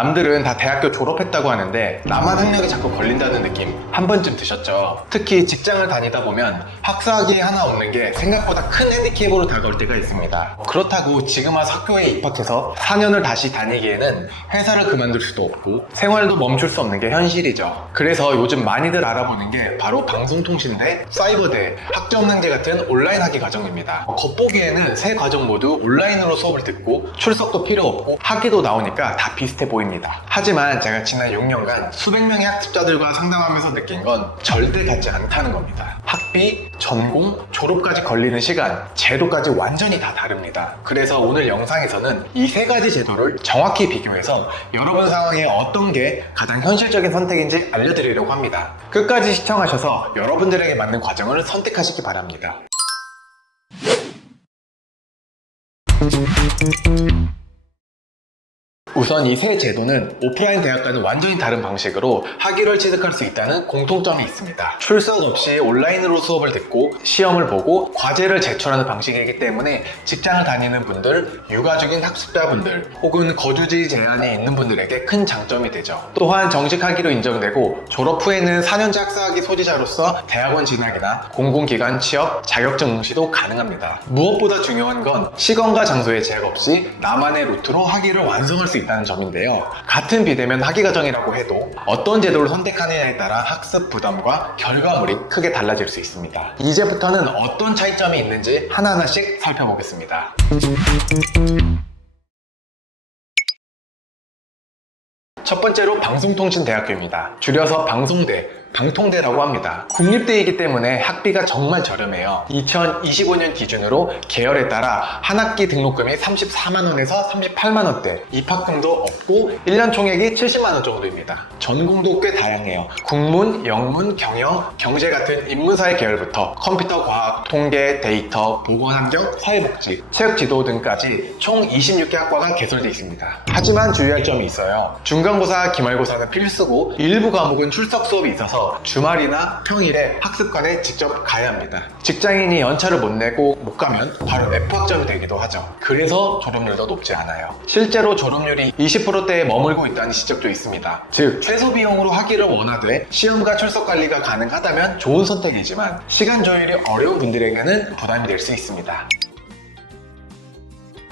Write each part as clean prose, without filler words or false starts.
남들은 다 대학교 졸업했다고 하는데 나만 학력이 자꾸 걸린다는 느낌 한 번쯤 드셨죠? 특히 직장을 다니다 보면 학사학위 하나 얻는 게 생각보다 큰 핸디캡으로 다가올 때가 있습니다. 그렇다고 지금 와서 학교에 입학해서 4년을 다시 다니기에는 회사를 그만둘 수도 없고 생활도 멈출 수 없는 게 현실이죠. 그래서 요즘 많이들 알아보는 게 바로 방송통신대, 사이버대, 학점능제 같은 온라인 학위 과정입니다. 겉보기에는 세 과정 모두 온라인으로 수업을 듣고 출석도 필요 없고 학위도 나오니까 다 비슷해 보입니다. 하지만 제가 지난 6년간 수백 명의 학습자들과 상담하면서 느낀 건 절대 같지 않다는 겁니다. 학비, 전공, 졸업까지 걸리는 시간, 제도까지 완전히 다 다릅니다. 그래서 오늘 영상에서는 이 세 가지 제도를 정확히 비교해서 여러분 상황에 어떤 게 가장 현실적인 선택인지 알려드리려고 합니다. 끝까지 시청하셔서 여러분들에게 맞는 과정을 선택하시기 바랍니다. 우선 이 세 제도는 오프라인 대학과는 완전히 다른 방식으로 학위를 취득할 수 있다는 공통점이 있습니다. 출석 없이 온라인으로 수업을 듣고 시험을 보고 과제를 제출하는 방식이기 때문에 직장을 다니는 분들, 육아 중인 학습자분들 혹은 거주지 제한이 있는 분들에게 큰 장점이 되죠. 또한 정식 학위로 인정되고 졸업 후에는 4년제 학사학위 소지자로서 대학원 진학이나 공공기관 취업, 자격증 응시도 가능합니다. 무엇보다 중요한 건 시간과 장소에 제약 없이 나만의 루트로 학위를 완성할 수 있다는 점인데요. 같은 비대면 학위 과정이라고 해도 어떤 제도를 선택하느냐에 따라 학습 부담과 결과물이 크게 달라질 수 있습니다. 이제부터는 어떤 차이점이 있는지 하나하나씩 살펴보겠습니다. 첫 번째로 방송통신대학교입니다. 줄여서 방송대, 방통대라고 합니다. 국립대이기 때문에 학비가 정말 저렴해요. 2025년 기준으로 계열에 따라 한 학기 등록금이 34만원에서 38만원대, 입학금도 없고 1년 총액이 70만원 정도입니다. 전공도 꽤 다양해요. 국문, 영문, 경영, 경제 같은 인문사회 계열부터 컴퓨터, 과학, 통계, 데이터, 보건환경, 사회복지, 체육지도 등까지 총 26개 학과가 개설되어 있습니다. 하지만 주의할 점이 있어요. 중간고사, 기말고사는 필수고 일부 과목은 출석 수업이 있어서 주말이나 평일에 학습관에 직접 가야 합니다. 직장인이 연차를 못 내고 못 가면 바로 F학점이 되기도 하죠. 그래서 졸업률도 높지 않아요. 실제로 졸업률이 20%대에 머물고 있다는 지적도 있습니다. 즉 최소 비용으로 학위를 원하되 시험과 출석 관리가 가능하다면 좋은 선택이지만 시간 조율이 어려운 분들에게는 부담이 될 수 있습니다.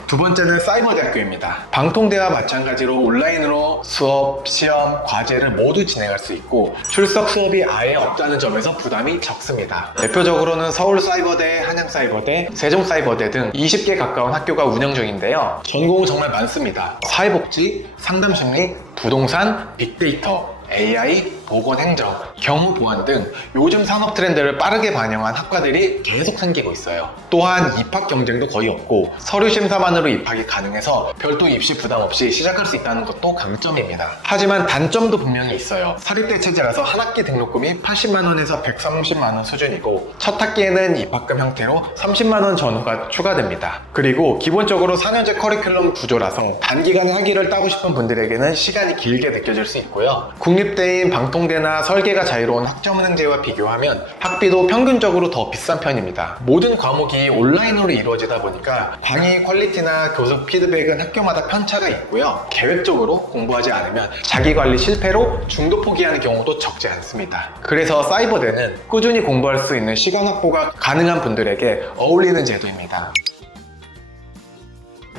두 번째는 사이버대학교입니다. 방통대와 마찬가지로 온라인으로 수업, 시험, 과제를 모두 진행할 수 있고 출석 수업이 아예 없다는 점에서 부담이 적습니다. 대표적으로는 서울사이버대, 한양사이버대, 세종사이버대 등 20개 가까운 학교가 운영 중인데요. 전공은 정말 많습니다. 사회복지, 상담심리, 부동산, 빅데이터, AI, 보건행정, 경무보안 등 요즘 산업 트렌드를 빠르게 반영한 학과들이 계속 생기고 있어요. 또한 입학 경쟁도 거의 없고 서류 심사만으로 입학이 가능해서 별도 입시 부담 없이 시작할 수 있다는 것도 강점입니다. 하지만 단점도 분명히 있어요. 사립대 체제라서 한 학기 등록금이 80만원에서 130만원 수준이고 첫 학기에는 입학금 형태로 30만원 전후가 추가됩니다. 그리고 기본적으로 4년제 커리큘럼 구조라서 단기간에 학위를 따고 싶은 분들에게는 시간이 길게 느껴질 수 있고요. 국립대인 방통대나 설계가 자유로운 학점은행제와 비교하면 학비도 평균적으로 더 비싼 편입니다. 모든 과목이 온라인으로 이루어지다 보니까 강의 퀄리티나 교수 피드백은 학교마다 편차가 있고요. 계획적으로 공부하지 않으면 자기관리 실패로 중도 포기하는 경우도 적지 않습니다. 그래서 사이버대는 꾸준히 공부할 수 있는 시간 확보가 가능한 분들에게 어울리는 제도입니다.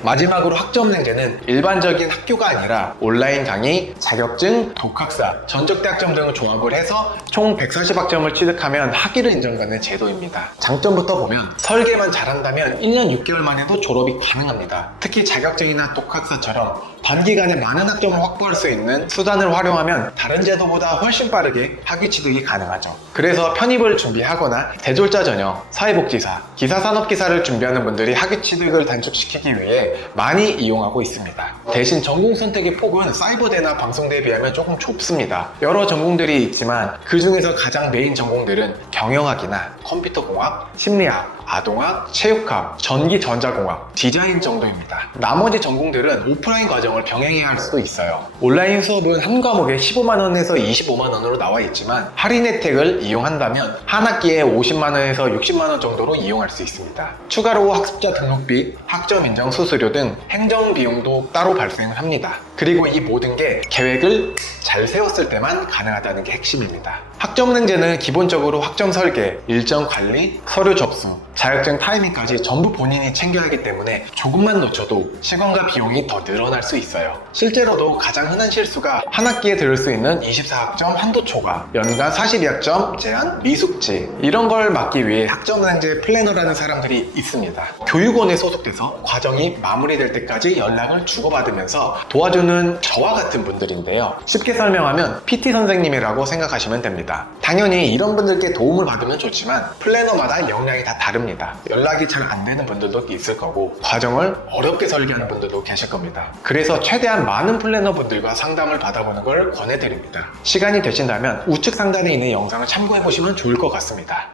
마지막으로 학점은행제는 일반적인 학교가 아니라 온라인 강의, 자격증, 독학사, 전적대학점 등을 조합을 해서 총 140학점을 취득하면 학위를 인정받는 제도입니다. 장점부터 보면 설계만 잘한다면 1년 6개월 만에도 졸업이 가능합니다. 특히 자격증이나 독학사처럼 단기간에 많은 학점을 확보할 수 있는 수단을 활용하면 다른 제도보다 훨씬 빠르게 학위 취득이 가능하죠. 그래서 편입을 준비하거나 대졸자 전형, 사회복지사, 기사산업기사를 준비하는 분들이 학위 취득을 단축시키기 위해 많이 이용하고 있습니다. 대신 전공 선택의 폭은 사이버대나 방송대에 비하면 조금 좁습니다. 여러 전공들이 있지만 그 중에서 가장 메인 전공들은 경영학이나 컴퓨터공학, 심리학, 아동학, 체육학, 전기전자공학, 디자인 정도입니다. 나머지 전공들은 오프라인 과정을 병행해야 할 수도 있어요. 온라인 수업은 한 과목에 15만원에서 25만원으로 나와 있지만 할인 혜택을 이용한다면 한 학기에 50만원에서 60만원 정도로 이용할 수 있습니다. 추가로 학습자 등록비, 학점 인정 수수료 등 행정 비용도 따로 발생을 합니다. 그리고 이 모든 게 계획을 잘 세웠을 때만 가능하다는 게 핵심입니다. 학점은행제는 기본적으로 학점 설계, 일정 관리, 서류 접수, 자격증 타이밍까지 전부 본인이 챙겨야 하기 때문에 조금만 놓쳐도 시간과 비용이 더 늘어날 수 있어요. 실제로도 가장 흔한 실수가 한 학기에 들을 수 있는 24학점 한도 초과, 연간 42학점 제한 미숙지, 이런 걸 막기 위해 학점은행제 플래너라는 사람들이 있습니다. 교육원에 소속돼서 과정이 마무리될 때까지 연락을 주고받으면서 도와주는 저와 같은 분들인데요. 쉽게 설명하면 PT 선생님이라고 생각하시면 됩니다. 당연히 이런 분들께 도움을 받으면 좋지만 플래너마다 역량이 다 다릅니다. 연락이 잘 안 되는 분들도 있을 거고 과정을 어렵게 설계하는 분들도 계실 겁니다. 그래서 최대한 많은 플래너 분들과 상담을 받아보는 걸 권해드립니다. 시간이 되신다면 우측 상단에 있는 영상을 참고해보시면 좋을 것 같습니다.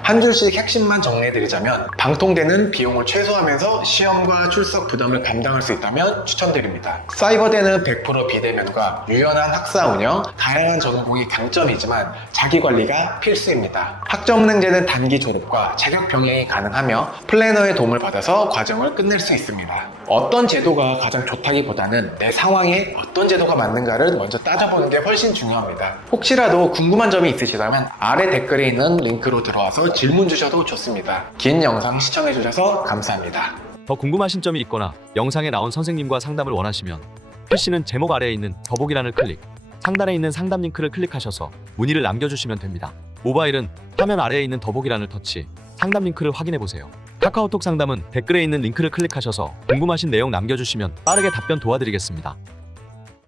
한 줄씩 핵심만 정리해드리자면, 방통대는 비용을 최소화하면서 시험과 출석 부담을 감당할 수 있다면 추천드립니다. 사이버대는 100% 비대면과 유연한 학사 운영, 다양한 전공이 강점이지만 자기관리가 필수입니다. 학점은행제는 단기 졸업과 자격 병행이 가능하며 플래너의 도움을 받아서 과정을 끝낼 수 있습니다. 어떤 제도가 가장 좋다기보다는 내 상황에 어떤 제도가 맞는가를 먼저 따져보는 게 훨씬 중요합니다. 혹시라도 궁금한 점이 있으시다면 아래 댓글에 있는 링크로 들어와서 질문 주셔도 좋습니다. 긴 영상 시청해주셔서 감사합니다. 더 궁금하신 점이 있거나 영상에 나온 선생님과 상담을 원하시면 PC는 제목 아래에 있는 더보기란을 클릭, 상단에 있는 상담 링크를 클릭하셔서 문의를 남겨주시면 됩니다. 모바일은 화면 아래에 있는 더보기란을 터치, 상담 링크를 확인해보세요. 카카오톡 상담은 댓글에 있는 링크를 클릭하셔서 궁금하신 내용 남겨주시면 빠르게 답변 도와드리겠습니다.